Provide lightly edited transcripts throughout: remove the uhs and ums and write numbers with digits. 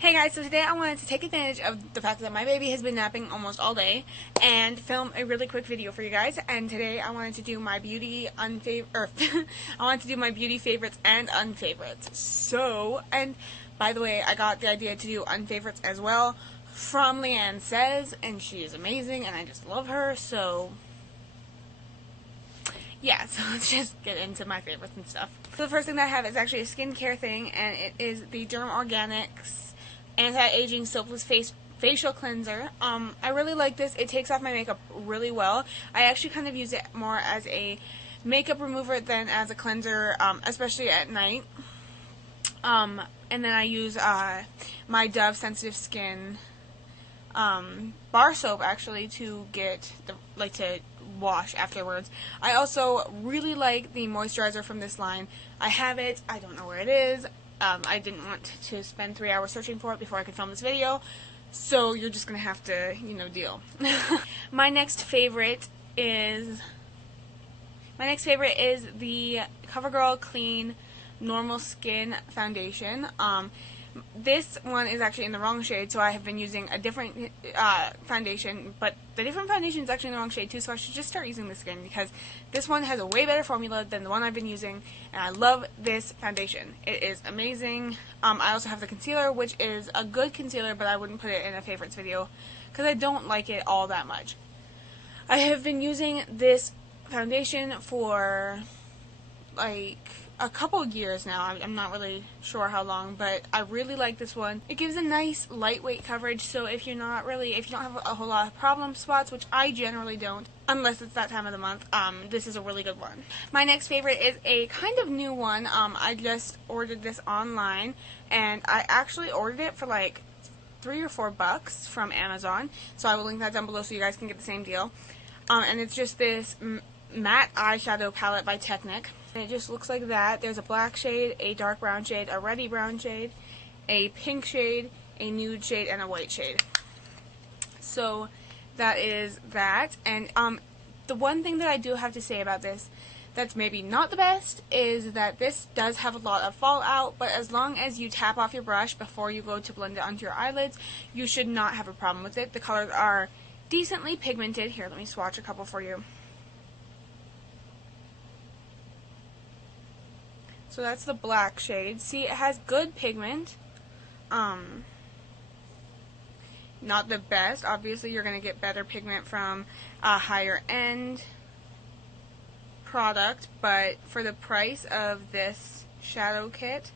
Hey guys, so today I wanted to take advantage of the fact that my baby has been napping almost all day and film a really quick video for you guys. And today I wanted to do my beauty I wanted to do my beauty favorites and unfavorites. So, and by the way, I got the idea to do unfavorites as well from Leanne Says, and she is amazing and I just love her. So yeah, so let's just get into my favorites and stuff. So the first thing that I have is actually a skincare thing, and it is the Derm Organics Anti-Aging Soapless Facial Cleanser. I really like this. It takes off my makeup really well. I actually kind of use it more as a makeup remover than as a cleanser, especially at night. And then I use my Dove Sensitive Skin bar soap actually to get to wash afterwards. I also really like the moisturizer from this line. I have it. I don't know where it is. I didn't want to spend 3 hours searching for it before I could film this video, so you're just gonna have to, deal. My next favorite is the CoverGirl Clean Normal Skin Foundation. This one is actually in the wrong shade, so I have been using a different foundation, but the different foundation is actually in the wrong shade too, so I should just start using this again because this one has a way better formula than the one I've been using, and I love this foundation. It is amazing. I also have the concealer, which is a good concealer, but I wouldn't put it in a favorites video because I don't like it all that much. I have been using this foundation for like a couple years now. I'm not really sure how long, but I really like this one. It gives a nice lightweight coverage, so if you don't have a whole lot of problem spots, which I generally don't, unless it's that time of the month, this is a really good one. My next favorite is a kind of new one. I just ordered this online, and I actually ordered it for like $3 or $4 from Amazon, so I will link that down below so you guys can get the same deal. And it's just this matte eyeshadow palette by Technic. And it just looks like that. There's a black shade, a dark brown shade, a reddy brown shade, a pink shade, a nude shade, and a white shade. So that is that. And the one thing that I do have to say about this that's maybe not the best is that this does have a lot of fallout, but as long as you tap off your brush before you go to blend it onto your eyelids, you should not have a problem with it. The colors are decently pigmented. Here, let me swatch a couple for you. So that's the black shade. See, it has good pigment. Not the best. Obviously, you're going to get better pigment from a higher end product, but for the price of this shadow kit,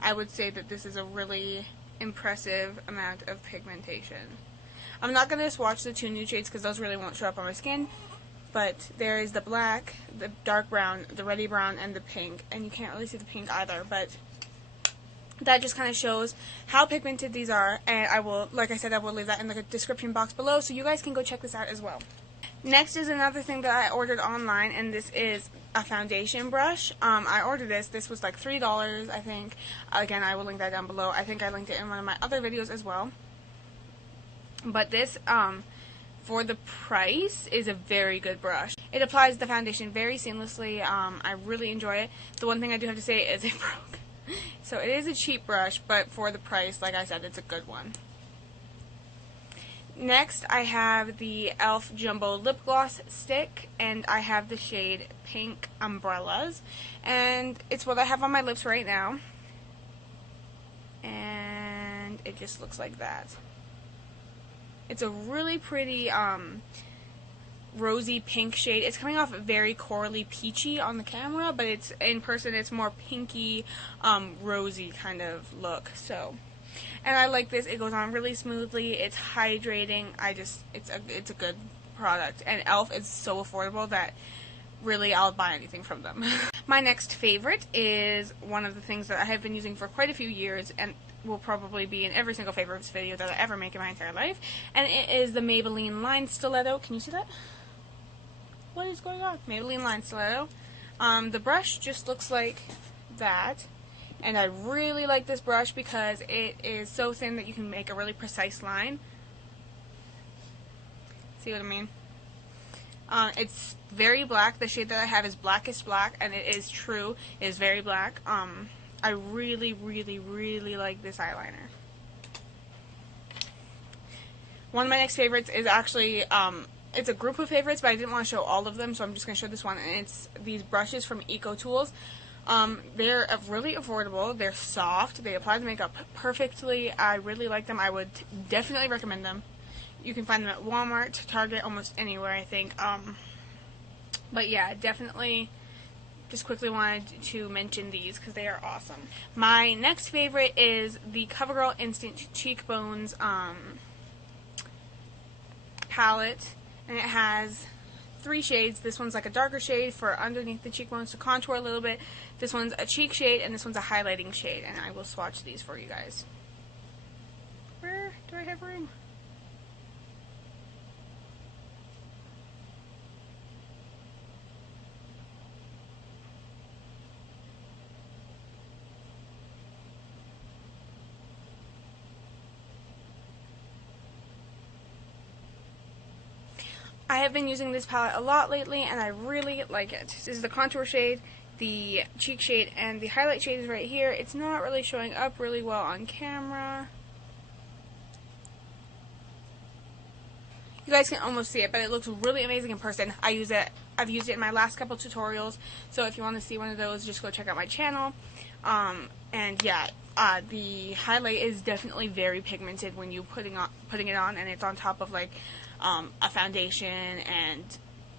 I would say that this is a really impressive amount of pigmentation. I'm not going to swatch the two nude shades because those really won't show up on my skin. But there is the black, the dark brown, the reddy brown, and the pink. And you can't really see the pink either, but that just kind of shows how pigmented these are. And I will, like I said, I will leave that in the description box below so you guys can go check this out as well. Next is another thing that I ordered online, and this is a foundation brush. I ordered this. This was like $3, I think. Again, I will link that down below. I think I linked it in one of my other videos as well. But this, for the price, is a very good brush. It applies the foundation very seamlessly. I really enjoy it. The one thing I do have to say is it broke. So it is a cheap brush, but for the price, like I said, it's a good one. Next, I have the e.l.f. Jumbo Lip Gloss Stick, and I have the shade Pink Umbrellas. And it's what I have on my lips right now. And it just looks like that. It's a really pretty rosy pink shade. It's coming off very corally peachy on the camera, but it's in person it's more pinky, rosy kind of look. So, and I like this. It goes on really smoothly. It's hydrating. It's a good product, and e.l.f. is so affordable that really I'll buy anything from them. My next favorite is one of the things that I have been using for quite a few years, and will probably be in every single favorites video that I ever make in my entire life, and it is the Maybelline Line Stiletto. Can you see that? What is going on? Maybelline Line Stiletto. The brush just looks like that, and I really like this brush because it is so thin that you can make a really precise line. See what I mean? It's very black. The shade that I have is Blackest Black, and it is true. It is very black. I really, really, really like this eyeliner. One of my next favorites is actually, it's a group of favorites, but I didn't want to show all of them, so I'm just going to show this one, and it's these brushes from EcoTools. They're really affordable, they're soft, they apply the makeup perfectly, I really like them, I would definitely recommend them. You can find them at Walmart, Target, almost anywhere, I think. But yeah, definitely just quickly wanted to mention these because they are awesome. My next favorite is the CoverGirl Instant Cheekbones palette, and it has 3 shades. This one's like a darker shade for underneath the cheekbones to contour a little bit. This one's a cheek shade, and this one's a highlighting shade, and I will swatch these for you guys. Where do I have room? I have been using this palette a lot lately, and I really like it. This is the contour shade, the cheek shade, and the highlight shade is right here. It's not really showing up really well on camera. You guys can almost see it, but it looks really amazing in person. I've used it in my last couple tutorials, so if you want to see one of those, just go check out my channel. And yeah, the highlight is definitely very pigmented when you putting it on, and it's on top of like a foundation and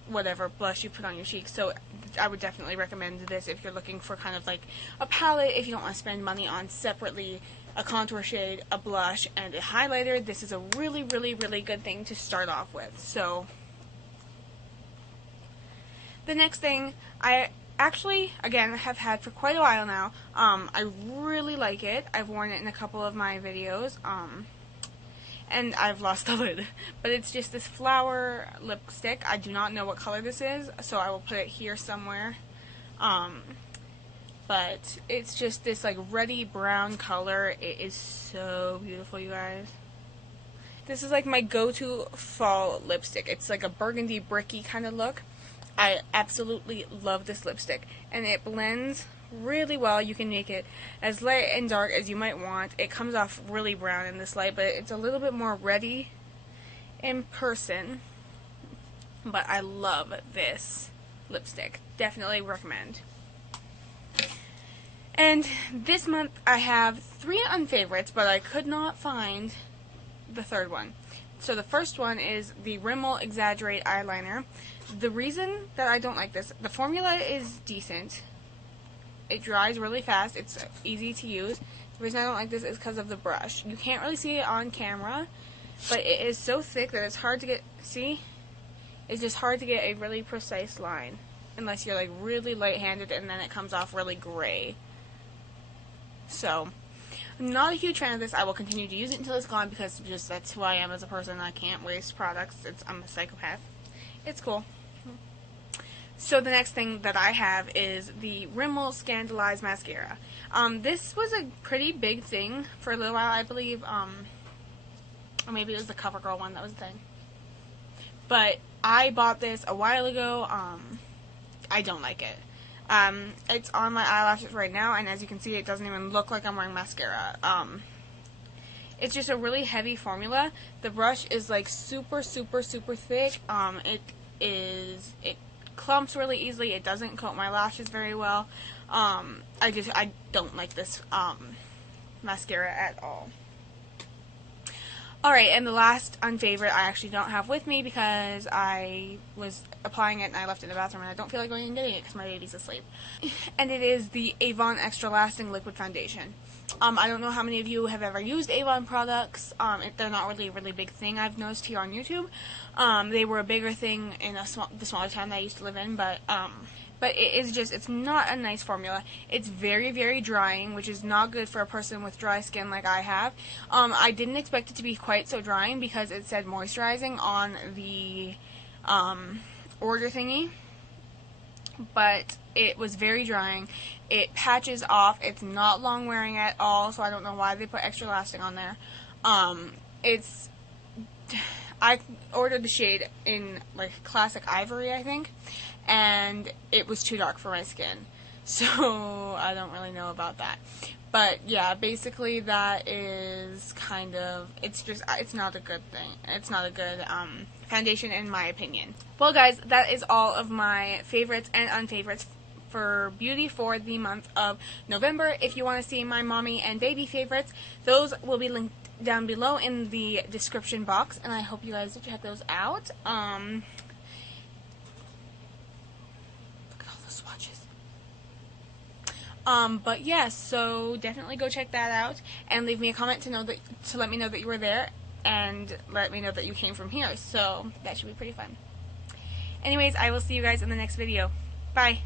whatever blush you put on your cheeks. So I would definitely recommend this if you're looking for kind of like a palette, if you don't want to spend money on separately a contour shade, a blush, and a highlighter. This is a really, really, really good thing to start off with. So the next thing I actually, again, have had for quite a while now. I really like it. I've worn it in a couple of my videos. And I've lost the lid. But it's just this flower lipstick. I do not know what color this is, so I will put it here somewhere. But it's just this like reddy brown color. It is so beautiful, you guys. This is like my go-to fall lipstick. It's like a burgundy bricky kind of look. I absolutely love this lipstick, and it blends really well. You can make it as light and dark as you might want. It comes off really brown in this light, but it's a little bit more reddy in person. But I love this lipstick. Definitely recommend. And this month I have 3 unfavorites, but I could not find the third one. So the first one is the Rimmel Exaggerate Eyeliner. The reason that I don't like this, the formula is decent. It dries really fast. It's easy to use. The reason I don't like this is because of the brush. You can't really see it on camera, but it is so thick that it's hard to get, see? It's just hard to get a really precise line. Unless you're like really light-handed, and then it comes off really gray. So, I'm not a huge fan of this. I will continue to use it until it's gone because just that's who I am as a person. I can't waste products. I'm a psychopath. It's cool. So the next thing that I have is the Rimmel Scandaleyes Mascara. This was a pretty big thing for a little while, I believe. Or maybe it was the CoverGirl one that was the thing. But I bought this a while ago. I don't like it. It's on my eyelashes right now, and as you can see, it doesn't even look like I'm wearing mascara. It's just a really heavy formula. The brush is like super, super, super thick. It clumps really easily. It doesn't coat my lashes very well. I don't like this mascara at all. Alright, and the last unfavorite I actually don't have with me because I was applying it and I left it in the bathroom and I don't feel like going and getting it because my baby's asleep. And it is the Avon Extra Lasting Liquid Foundation. I don't know how many of you have ever used Avon products. They're not really a really big thing I've noticed here on YouTube. They were a bigger thing in the smaller town that I used to live in, but it is just, it's not a nice formula. It's very, very drying, which is not good for a person with dry skin like I have. I didn't expect it to be quite so drying because it said moisturizing on the order thingy, but it was very drying. It patches off. It's not long wearing at all, so I don't know why they put extra lasting on there. I ordered the shade in like classic ivory, I think, and it was too dark for my skin. so I don't really know about that. But yeah, basically that is kind of, it's not a good thing. It's not a good foundation in my opinion. Well guys, that is all of my favorites and unfavorites for beauty for the month of November. If you want to see my mommy and baby favorites, those will be linked down below in the description box, and I hope you guys check those out. Look at all the swatches. But yeah, so definitely go check that out and leave me a comment to let me know that you were there and let me know that you came from here. So that should be pretty fun. Anyways, I will see you guys in the next video. Bye.